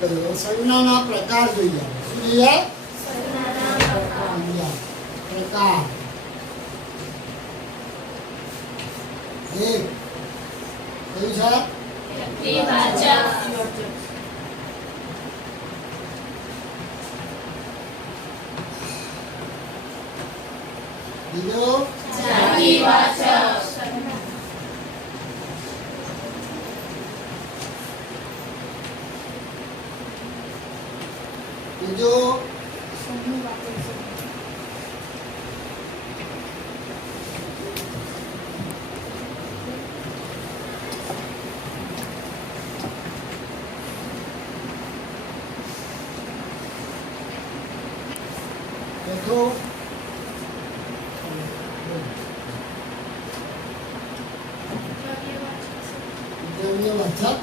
કર્યો. સંજ્ઞાના પ્રકાર જોઈએ. શું જોઈએ? પ્રકાર. એક કયું છે? બીજો બીજો देखो द्रव्यवाचक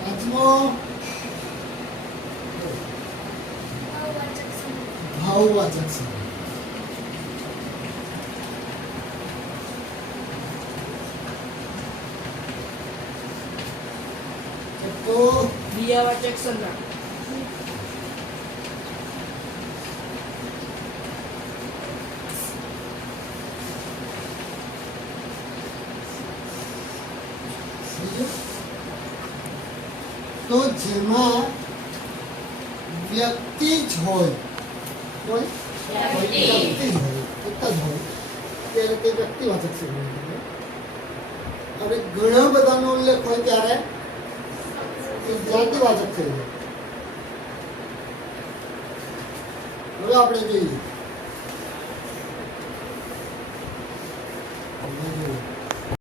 पांचमो भाववाचक शब्द तो क्रियावाचक संज्ञा तो जेमा व्यक्ति ज होय कोई व्यक्ति होय एक ज होय ત્યારે તે વ્યક્તિવાચક શબ્દ કહેવાય. હવે ઘણા બધાનો ઉલ્લેખ હોય ત્યારે જાતિવાચક થઈ જાય. હવે આપણે જોઈએ